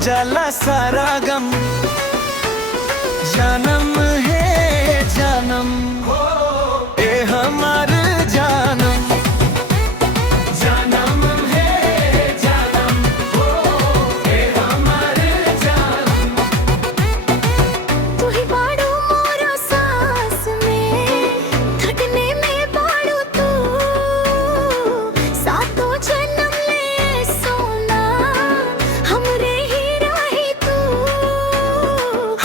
जाला सारा गम। जानम है जानम ए हमार जानम। जानम है जानम ए हमार जानम। तू ही बाड़ू मोरा सांस में, धड़कने में बाड़ू तू। सातों जन्म ले सोना हमरे ही राही तू।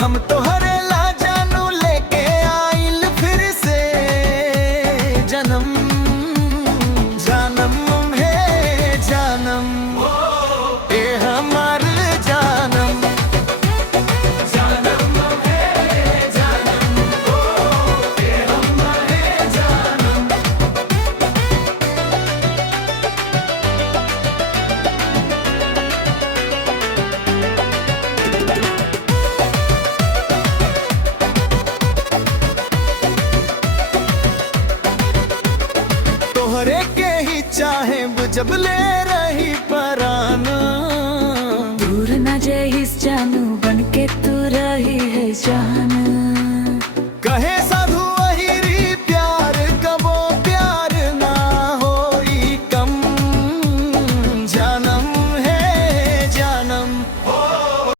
हम तो हरे ला जानू लेके आइल फिर से जन्म। जानम है जानम ए हमार जानम। जानम है जानम ए हमार जानम। तोहरे के ही चाहे जब ले रही पराना। दूर न जाइस जानू, बन के तू रही है जान।